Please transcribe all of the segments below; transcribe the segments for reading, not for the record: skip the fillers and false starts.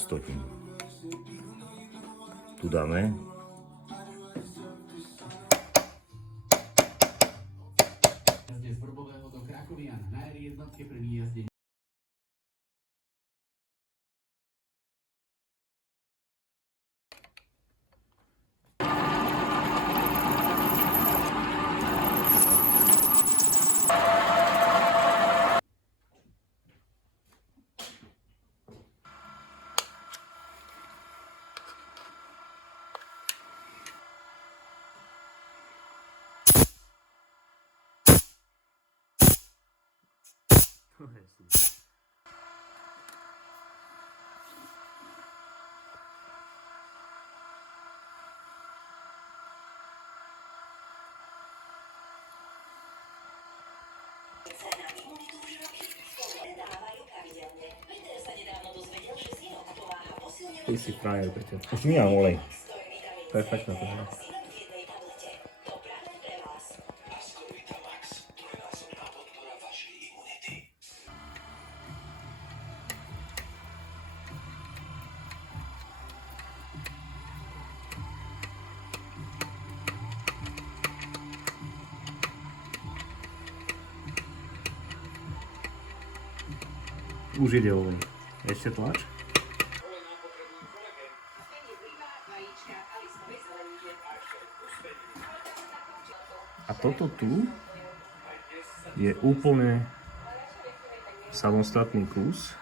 Stotín. Tu dáme. Z Vrbového do Krakovian na R1 pri výjazde. Ty si frajer, Peťo. Už nemám olej. Perfektná to hra. Už ide olej. Ešte tlač. A toto tu je úplne samostatný kus,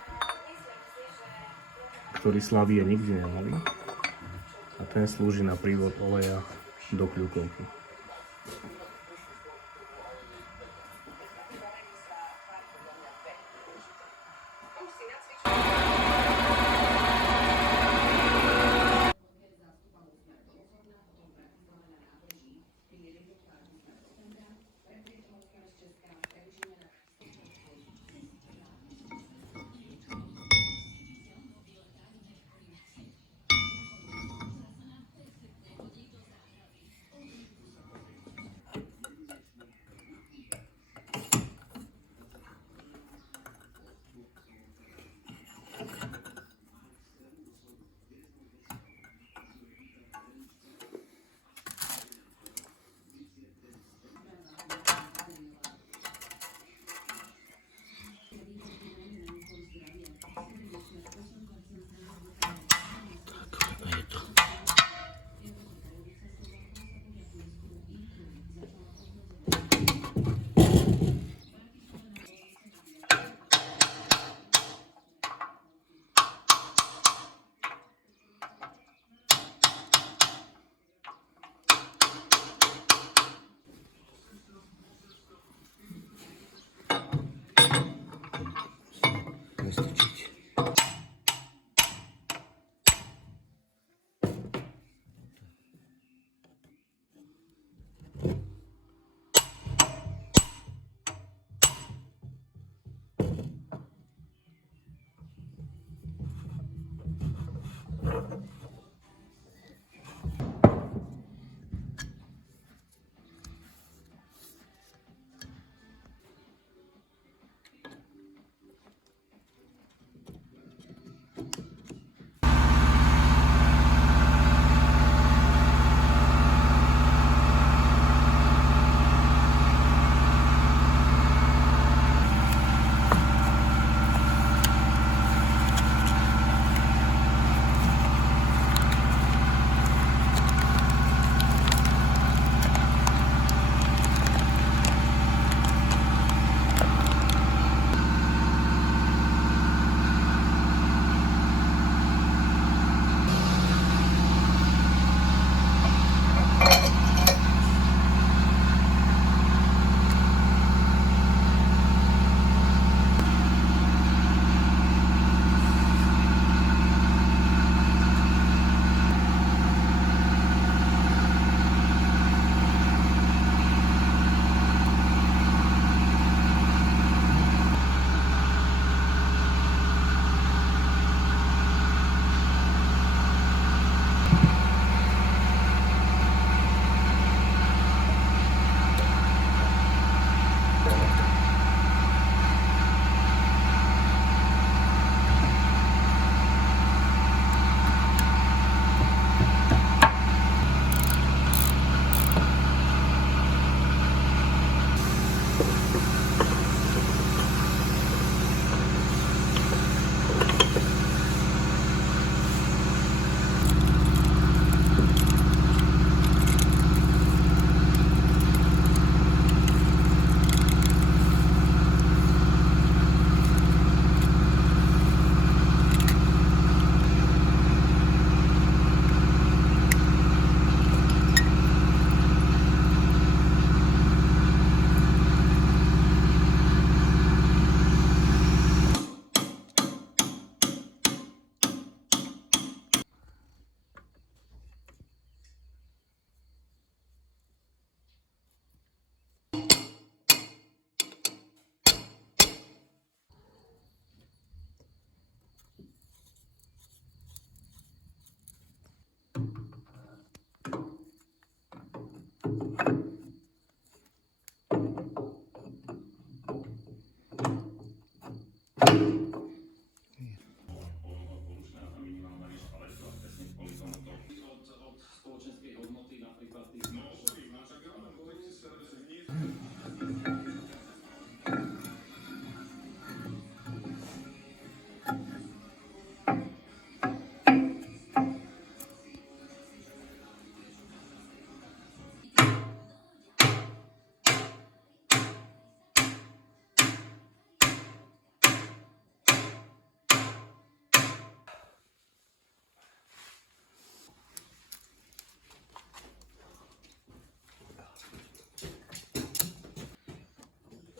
ktorý Slavie nikdy nemali. A ten slúži na prívod oleja do kľukovky.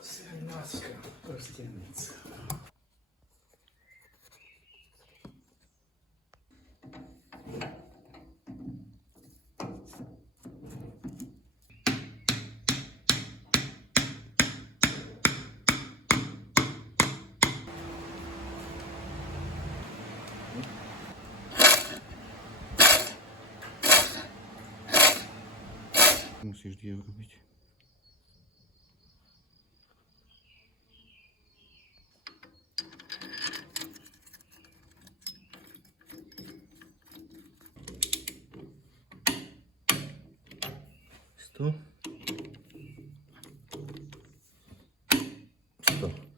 17 prstenica. Musíš vždy urobiť. Sto. 100.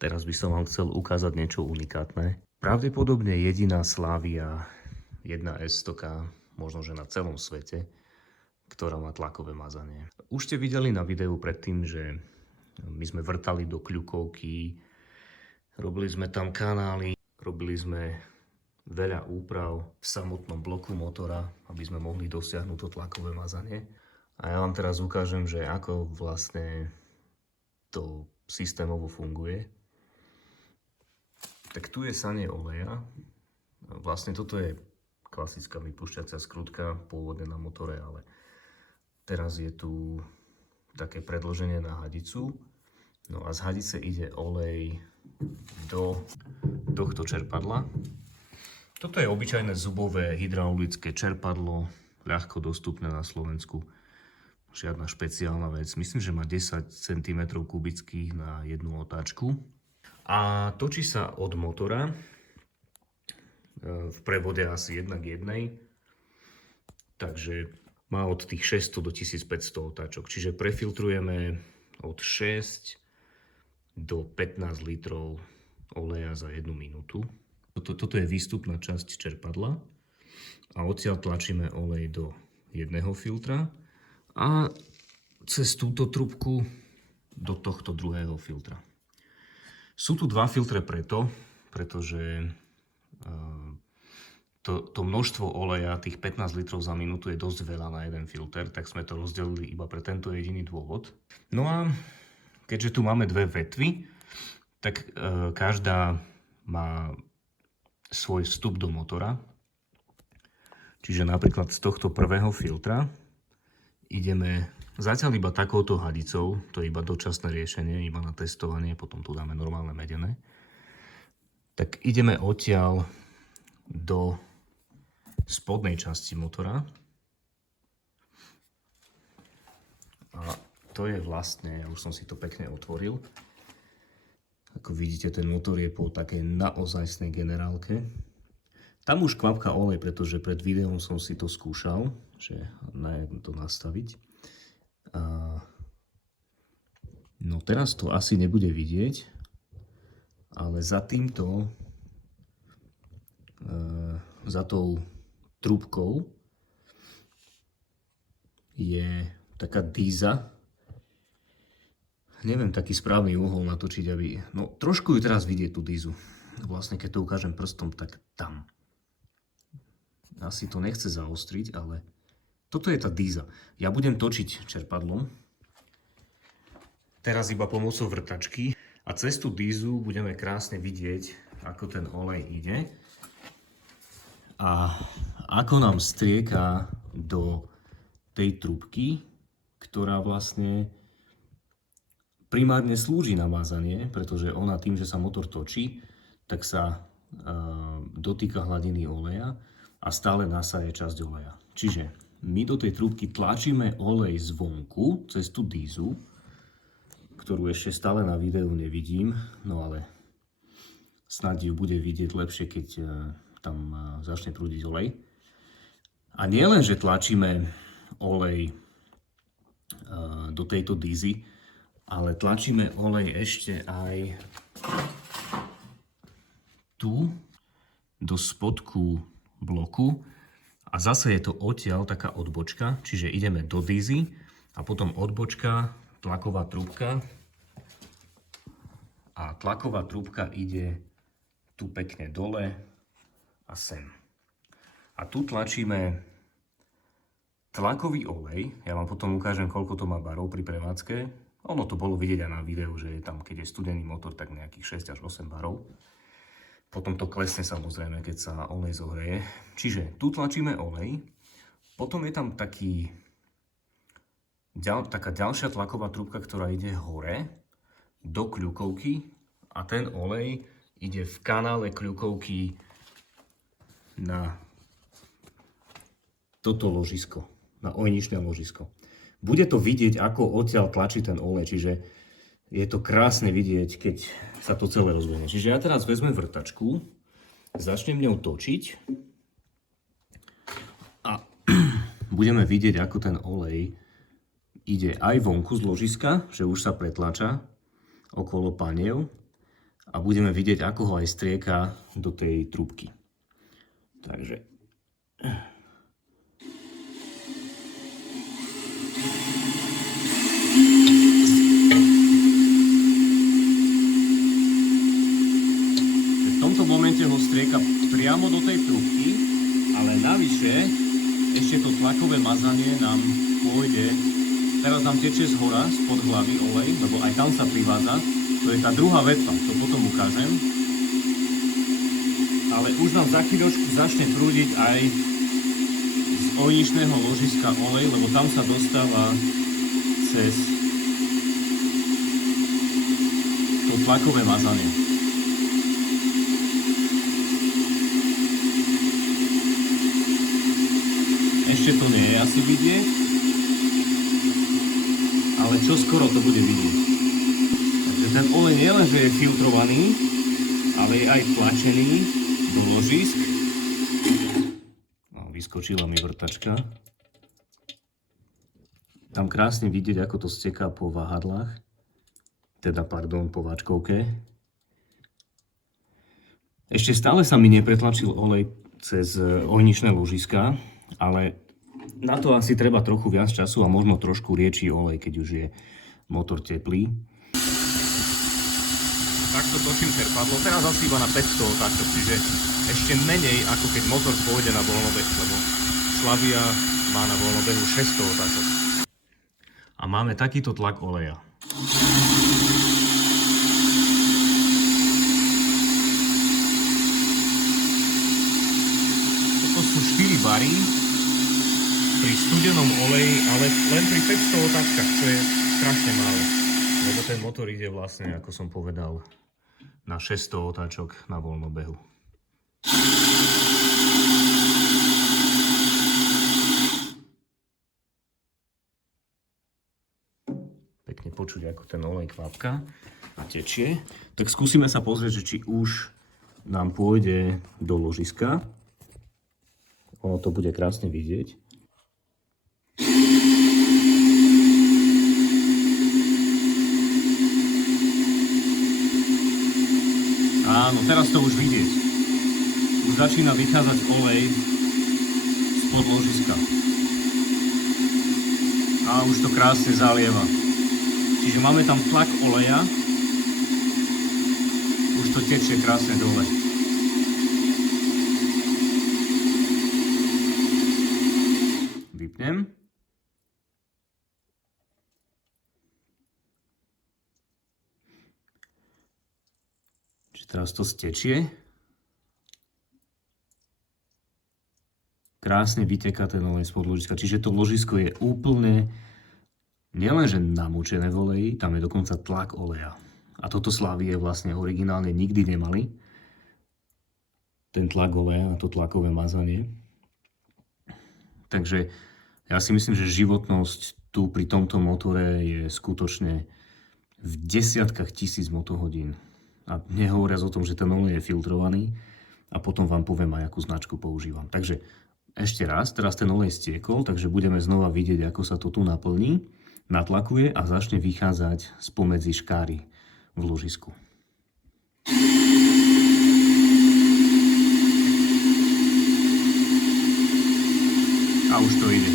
Teraz by som vám chcel ukázať niečo unikátne. Pravdepodobne jediná Slavia 1S, možno že na celom svete, ktorá má tlakové mazanie. Už ste videli na videu predtým, že my sme vrtali do kľukovky, robili sme tam kanály, robili sme veľa úprav v samotnom bloku motora, aby sme mohli dosiahnuť to tlakové mazanie. A ja vám teraz ukážem, že ako vlastne to systémovo funguje. Tak tu je sanie oleja. Vlastne toto je klasická vypúšťacia skrutka, pôvodne na motore, ale teraz je tu také predĺženie na hadicu. No a z hadice ide olej do tohto čerpadla. Toto je obyčajné zubové hydraulické čerpadlo, ľahko dostupné na Slovensku. Žiadna špeciálna vec. Myslím, že má 10 cm kubických na jednu otáčku. A točí sa od motora v prevode asi 1:1. Takže má od tých 600 do 1500 otáčok. Čiže prefiltrujeme od 6 do 15 litrov oleja za 1 minútu. Toto je výstupná časť čerpadla a odtiaľ tlačíme olej do jedného filtra a cez túto trubku do tohto druhého filtra. Sú tu dva filtre pretože to množstvo oleja, tých 15 litrov za minútu je dosť veľa na jeden filter, tak sme to rozdelili iba pre tento jediný dôvod. No a keďže tu máme dve vetvy, tak každá má svoj vstup do motora. Čiže napríklad z tohto prvého filtra ideme zatiaľ iba takouto hadicou, to je iba dočasné riešenie, iba na testovanie, potom tu dáme normálne medené. Tak ideme odtiaľ do spodnej časti motora. A to je vlastne, ja už som si to pekne otvoril. Ako vidíte, ten motor je po takej naozajstnej generálke. Tam už kvapka olej, pretože pred videom som si to skúšal, že to nastaviť. No teraz to asi nebude vidieť, ale za týmto, za tou trúbkou je taká díza. Neviem taký správny uhol natočiť, aby... No trošku ju teraz vidieť tú dízu. Vlastne keď to ukážem prstom, tak tam. Asi to nechce zaostriť, ale toto je tá díza. Ja budem točiť čerpadlom. Teraz iba pomocou vrtačky. A cez tú dízu budeme krásne vidieť, ako ten olej ide. A ako nám strieka do tej trúbky, ktorá vlastne primárne slúži na mázanie, pretože ona tým, že sa motor točí, tak sa dotýka hladiny oleja a stále nasaje časť oleja. Čiže my do tej trúbky tlačíme olej zvonku cez tú dízu, ktorú ešte stále na videu nevidím, no ale snad ju bude vidieť lepšie, keď tam začne prúdiť olej. A nie len, že tlačíme olej do tejto dízy, ale tlačíme olej ešte aj tu do spodku bloku a zase je to odtiaľ taká odbočka, čiže ideme do dízy a potom odbočka, tlaková trúbka a tlaková trúbka ide tu pekne dole a sem. A tu tlačíme tlakový olej, ja vám potom ukážem, koľko to má barov pri prevádzke. Ono to bolo vidieť aj na videu, že je tam, keď je studený motor, tak nejakých 6 až 8 barov. Potom to klesne samozrejme, keď sa olej zohreje. Čiže tu tlačíme olej, potom je tam taká ďalšia tlaková trúbka, ktorá ide hore do kľukovky a ten olej ide v kanále kľukovky na toto ložisko, na ojničné ložisko. Bude to vidieť, ako odtiaľ tlačí ten olej, čiže je to krásne vidieť, keď sa to celé rozbehne. Čiže ja teraz vezmem vrtačku, začnem ňou točiť a budeme vidieť, ako ten olej ide aj vonku z ložiska, že už sa pretláča okolo paniev a budeme vidieť, ako ho aj strieka do tej trúbky. Takže v tomto momente ho strieka priamo do tej trúbky, ale navyše ešte to tlakové mazanie nám pôjde. Teraz nám tečie z hora, spod hlavy olej, lebo aj tam sa privádza. To je tá druhá vetva, to potom ukážem. Ale už nám za chvíľočku začne prúdiť aj z ojničného ložiska olej, lebo tam sa dostáva cez to tlakové mazanie. Ešte to nie je asi vidieť, ale čoskoro to bude vidieť. Takže ten olej nie len, že je filtrovaný, ale je aj tlačený do ložisk. No, vyskočila mi vrtačka. Tam krásne vidieť, ako to steká po váhadlách. Teda, pardon, po váčkovke. Ešte stále sa mi nepretlačil olej cez ojničné ložiska, ale na to asi treba trochu viac času a možno trošku riečí olej, keď už je motor teplý. Takto točím čerpadlo, teraz asi iba na 500 otáčok, čiže ešte menej ako keď motor pôjde na voľnobeh, lebo Slavia má na voľnobehu 600 otáčok. A máme takýto tlak oleja. Toto sú 4 bary pri studenom oleji, ale len pri 500 otáčkach, čo je strašne málo. Lebo ten motor ide vlastne, ako som povedal, na 600 otáčok na voľnobehu. Pekne počuť, ako ten olej kvapka a tečie. Tak skúsime sa pozrieť, že či už nám pôjde do ložiska. Ono to bude krásne vidieť. Áno, teraz to už vidieť. Už začína vychádzať olej spod ložiska. A už to krásne zalieva. Čiže máme tam tlak oleja. Už to tečie krásne dole. Vypnem. Teraz to stečie. Krásne vyteká ten olej spod ložiska. Čiže to ložisko je úplne nielenže namúčené v oleji, tam je dokonca tlak oleja. A toto Slavie vlastne originálne nikdy nemali. Ten tlak oleja a to tlakové mazanie. Takže ja si myslím, že životnosť tu pri tomto motore je skutočne v desiatkách tisíc motohodín. A nehovoriac o tom, že ten olej je filtrovaný a potom vám poviem aj, akú značku používam. Takže ešte raz, teraz ten olej stiekol, takže budeme znova vidieť, ako sa to tu naplní, natlakuje a začne vychádzať spomedzi škáry v ložisku. A už to ide.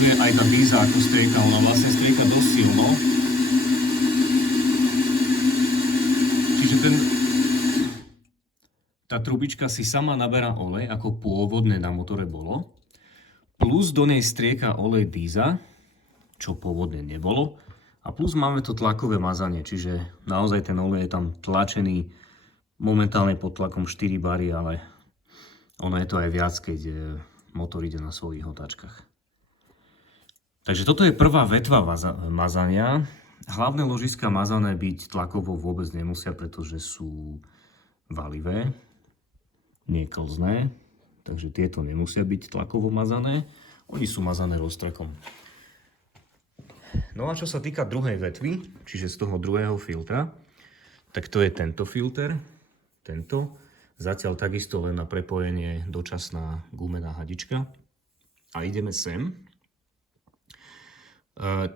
Je aj tá Díza, ako strieka, ona vlastne strieka dosť silno. Čiže tá trubička si sama naberá olej, ako pôvodne na motore bolo. Plus do nej strieka olej Díza, čo pôvodne nebolo. A plus máme to tlakové mazanie, čiže naozaj ten olej je tam tlačený momentálne pod tlakom 4 bary, ale ono je to aj viac, keď motor ide na svojich otáčkach. Takže toto je prvá vetva mazania. Hlavné ložiska mazané byť tlakovo vôbec nemusia, pretože sú valivé, nie klzné. Takže tieto nemusia byť tlakovo mazané. Oni sú mazané roztrakom. No a čo sa týka druhej vetvy, čiže z toho druhého filtra, tak to je tento filter. Tento. Zatiaľ takisto len na prepojenie dočasná gumená hadička. a ideme sem.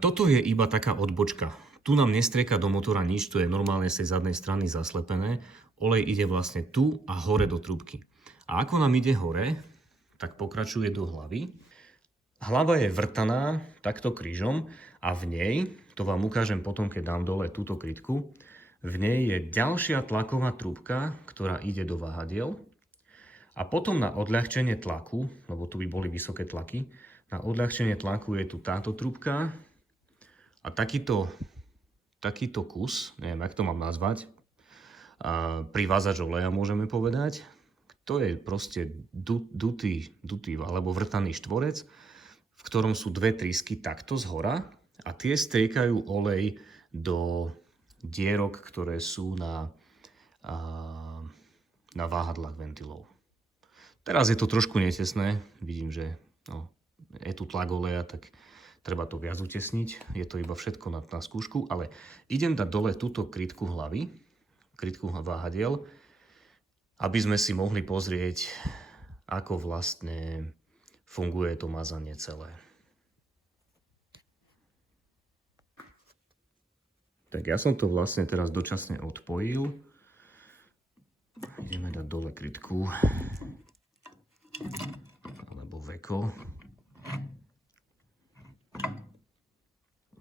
Toto je iba taká odbočka. Tu nám nestrieka do motora nič, tu je normálne z tej zadnej strany zaslepené. Olej ide vlastne tu a hore do trúbky. A ako nám ide hore, tak pokračuje do hlavy. Hlava je vrtaná takto krížom a v nej, to vám ukážem potom, keď dám dole túto krytku, v nej je ďalšia tlaková trúbka, ktorá ide do váhadiel. A potom na odľahčenie tlaku, lebo tu by boli vysoké tlaky, na odľahčenie tlaku je tu táto trúbka a takýto kus, neviem, jak to mám nazvať, privázač oleja môžeme povedať. To je proste dutý alebo vrtaný štvorec, v ktorom sú dve trysky takto zhora a tie striekajú olej do dierok, ktoré sú na váhadlách ventilov. Teraz je to trošku netesné, vidím, že je tu tlak oleja, tak treba to viac utesniť. Je to iba všetko na skúšku, ale idem dať dole túto krytku hlavy, krytku váhadiel, aby sme si mohli pozrieť, ako vlastne funguje to mazanie celé. Tak ja som to vlastne teraz dočasne odpojil. Ideme dať dole krytku alebo veko.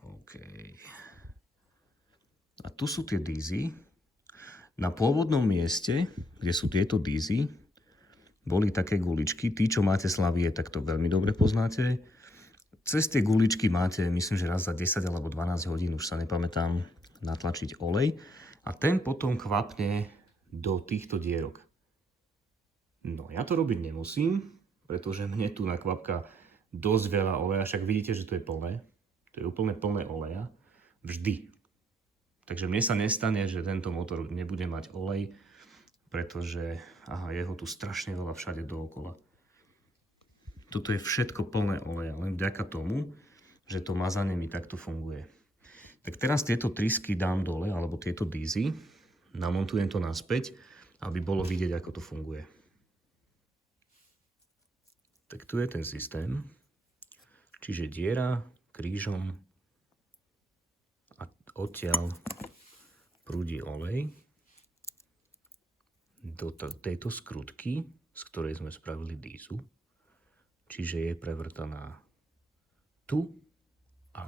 OK. A tu sú tie dízy. Na pôvodnom mieste, kde sú tieto dízy, boli také guličky. Tí, čo máte Slavie, tak to veľmi dobre poznáte. Cez tie guličky máte, myslím, že raz za 10 alebo 12 hodín, už sa nepamätám, natlačiť olej. A ten potom kvapne do týchto dierok. No, ja to robiť nemusím, pretože mne tu nakvapka dosť veľa oleja. Však vidíte, že to je plné. To je úplne plné oleja. Vždy. Takže mne sa nestane, že tento motor nebude mať olej, pretože je ho tu strašne veľa všade dookola. Toto je všetko plné oleja, len vďaka tomu, že to mazanie mi takto funguje. Tak teraz tieto trysky dám dole, alebo tieto dízy, namontujem to naspäť, aby bolo vidieť, ako to funguje. Tak tu je ten systém, čiže diera krížom a odtiaľ prúdi olej do tejto skrutky, z ktorej sme spravili dízu, čiže je prevrtaná tu a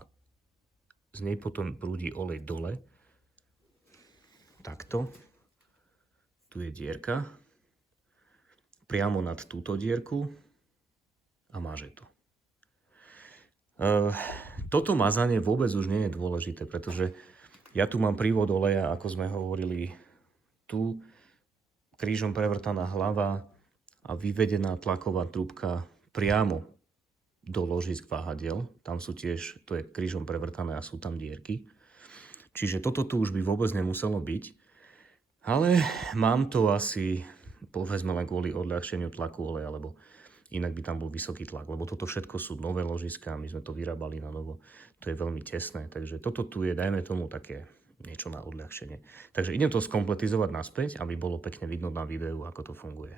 z nej potom prúdi olej dole, takto, tu je dierka, priamo nad túto dierku a máže to. Toto mazanie vôbec už nie je dôležité, pretože ja tu mám prívod oleja, ako sme hovorili, tu krížom prevrtaná hlava a vyvedená tlaková trúbka priamo do ložisk váhadiel. Tam sú tiež, to je krížom prevrtané a sú tam dierky. Čiže toto tu už by vôbec nemuselo byť. Ale mám to asi, povedzme len kvôli odľahčeniu tlaku oleja, lebo inak by tam bol vysoký tlak, lebo toto všetko sú nové ložiská, my sme to vyrábali na novo, to je veľmi tesné, takže toto tu je, dajme tomu, také niečo na odľahčenie. Takže idem to skompletizovať naspäť, aby bolo pekne vidno na videu, ako to funguje.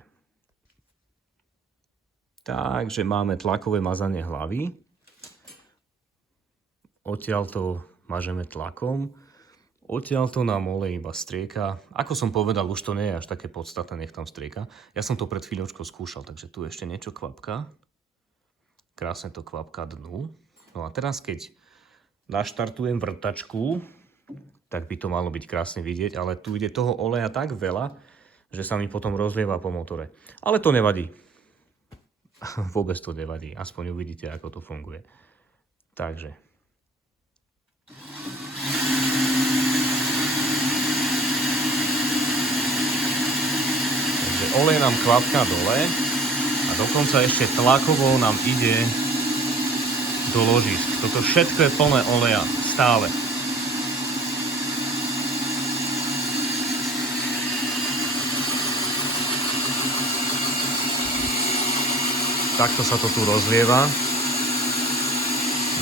Takže máme tlakové mazanie hlavy, odtiaľ to mažeme tlakom, odtiaľ to nám olej iba strieka. Ako som povedal, už to nie je až také podstatné, nech tam strieka. Ja som to pred chvíľočkou skúšal, takže tu ešte niečo kvapka. Krásne to kvapka dnu. No a teraz, keď naštartujem vrtačku, tak by to malo byť krásne vidieť, ale tu ide toho oleja tak veľa, že sa mi potom rozlieva po motore. Ale to nevadí. Vôbec to nevadí, aspoň uvidíte, ako to funguje. Takže olej nám kvapká dole a dokonca ešte tlakovo nám ide do ložisk. Toto všetko je plné oleja, stále. Takto sa to tu rozlieva.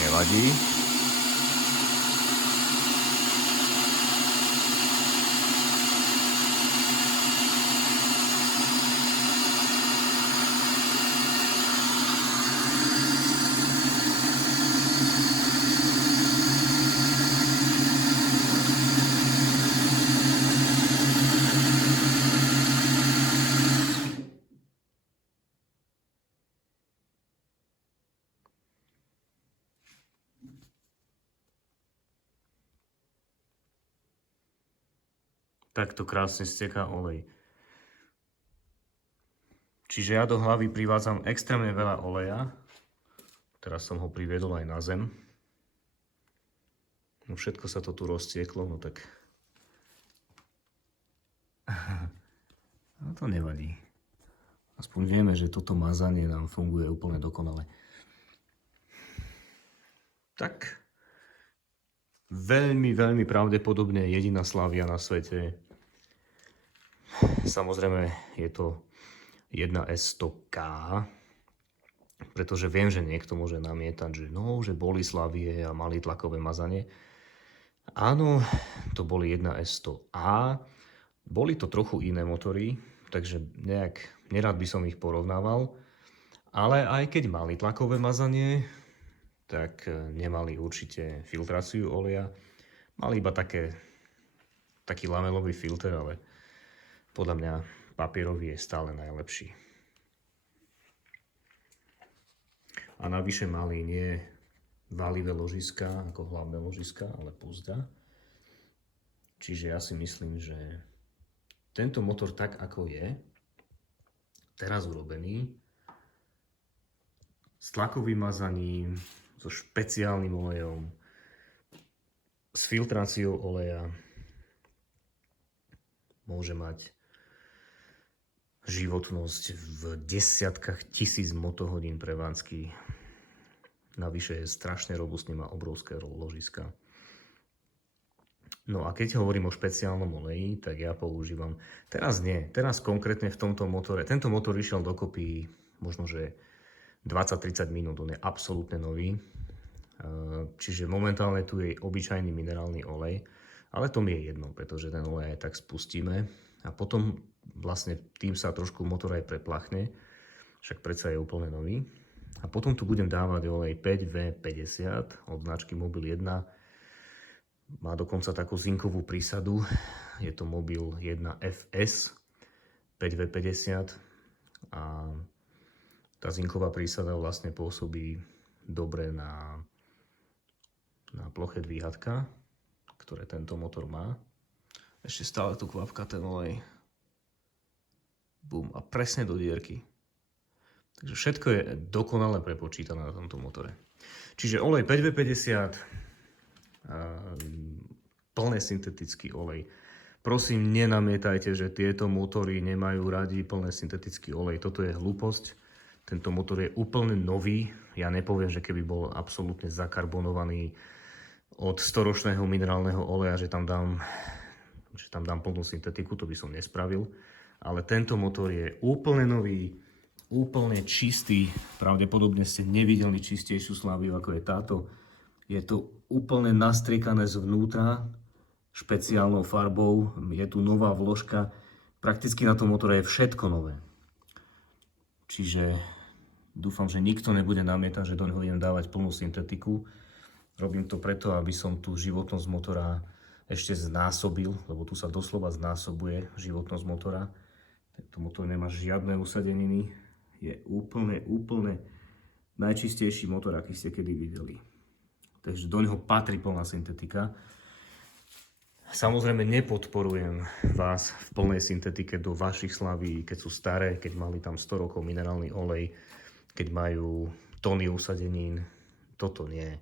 Nevadí. Takto krásne steká olej. Čiže ja do hlavy privádzam extrémne veľa oleja. Teraz som ho priviedol aj na zem. No všetko sa to tu roztieklo, no tak... No to nevadí. Aspoň vieme, že toto mazanie nám funguje úplne dokonale. Tak, veľmi, veľmi pravdepodobne jediná Slavia na svete. Samozrejme je to jedna S100K, pretože viem, že niekto môže namietať, že no, že boli Slavie a mali tlakové mazanie. Áno, to boli jedna S100A, boli to trochu iné motory, takže nejak nerad by som ich porovnával, ale aj keď mali tlakové mazanie, tak nemali určite filtráciu oleja. Mali iba taký lamelový filter, ale podľa mňa papierový je stále najlepší. A navyše mali nie valivé ložiska ako hlavné ložiska, ale púzda. Čiže ja si myslím, že tento motor tak ako je, teraz urobený, s tlakovým mazaním, so špeciálnym olejom, s filtráciou oleja, môže mať životnosť v desiatkách tisíc motohodín prevádzky. Navyše je strašne robustný, má obrovské ložiska. No a keď hovorím o špeciálnom oleji, tak ja používam, teraz konkrétne v tomto motore, tento motor išiel dokopy možno, že 20-30 minút, on je absolútne nový. Čiže momentálne tu je obyčajný minerálny olej, ale to mi je jedno, pretože ten olej aj tak spustíme a potom vlastne tým sa trošku motor aj preplachne, však predsa je úplne nový. A potom tu budem dávať olej 5V50 od značky Mobil 1. Má dokonca takú zinkovú prísadu, je to Mobil 1FS 5V50 a tá zinková prísada vlastne pôsobí dobre na ploché dvíhatka, ktoré tento motor má. Ešte stále tu kvapka ten olej. Bum, a presne do dierky. Takže všetko je dokonale prepočítané na tomto motore. Čiže olej 5V50, plne syntetický olej. Prosím, nenamietajte, že tieto motory nemajú radi plne syntetický olej. Toto je hlúposť. Tento motor je úplne nový. Ja nepoviem, že keby bol absolútne zakarbonovaný od storočného minerálneho oleja, že tam dám plnú syntetiku, to by som nespravil. Ale tento motor je úplne nový, úplne čistý. Pravdepodobne ste nevideli čistejšiu Slaviu, ako je táto. Je to úplne nastriekané zvnútra špeciálnou farbou. Je tu nová vložka. Prakticky na tom motore je všetko nové. Čiže dúfam, že nikto nebude namietať, že do neho idem dávať plnú syntetiku. Robím to preto, aby som tú životnosť motora ešte znásobil, lebo tu sa doslova znásobuje životnosť motora. Tento motor nemá žiadne usadeniny. Je úplne najčistejší motor, aký ste kedy videli. Takže do neho patrí plná syntetika. Samozrejme nepodporujem vás v plnej syntetike do vašich Slaví, keď sú staré, keď mali tam 100 rokov minerálny olej, keď majú tony usadenín. Toto nie.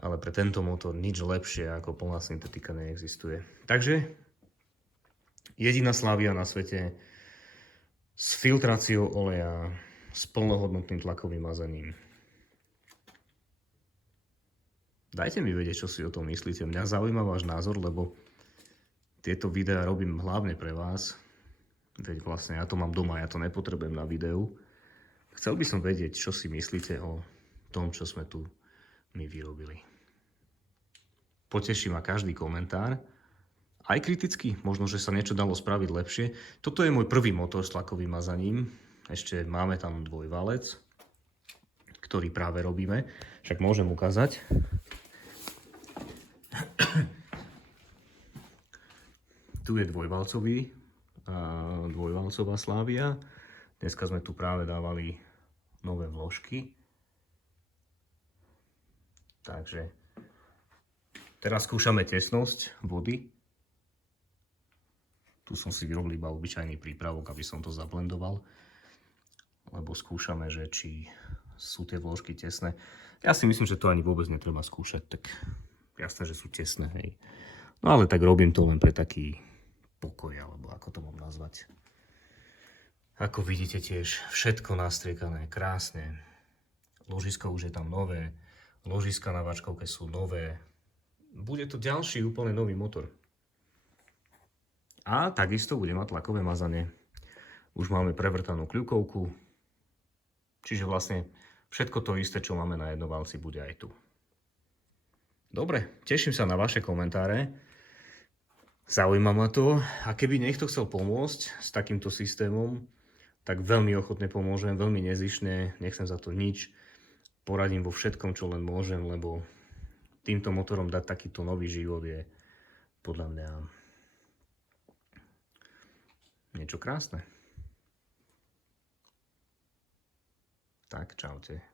Ale pre tento motor nič lepšie ako plná syntetika neexistuje. Takže jediná Slavia na svete s filtráciou oleja, s plnohodnotným tlakovým mazaním. Dajte mi vedieť, čo si o tom myslíte. Mňa zaujíma váš názor, lebo tieto videá robím hlavne pre vás. Veď vlastne ja to mám doma, ja to nepotrebujem na videu. Chcel by som vedieť, čo si myslíte o tom, čo sme tu my vyrobili. Poteší ma každý komentár, aj kritický, možno, že sa niečo dalo spraviť lepšie. Toto je môj prvý motor s tlakovým mazaním. Ešte máme tam dvojvalec, ktorý práve robíme. Však môžem ukázať. Tu je dvojvalcová Slavia. Dneska sme tu práve dávali nové vložky. Takže teraz skúšame tesnosť vody. Tu som si vyrobil iba obyčajný prípravok, aby som to zablendoval. Lebo skúšame, že či sú tie vložky tesné. Ja si myslím, že to ani vôbec netreba skúšať, tak jasné, že sú tesné, hej. No ale tak robím to len pre taký pokoj, alebo ako to mám nazvať. Ako vidíte tiež, všetko nastriekané, krásne. Ložisko už je tam nové, ložiska na vačkovke sú nové. Bude to ďalší úplne nový motor. A takisto bude mať tlakové mazanie. Už máme prevrtanú kľukovku, čiže vlastne všetko to isté, čo máme na jednovalci, bude aj tu. Dobre, teším sa na vaše komentáre. Zaujíma ma to a keby niekto chcel pomôcť s takýmto systémom, tak veľmi ochotne pomôžem, veľmi nezišne, nechcem za to nič. Poradím vo všetkom, čo len môžem, lebo týmto motorom dať takýto nový život je podľa mňa niečo krásne. Tak, čaute.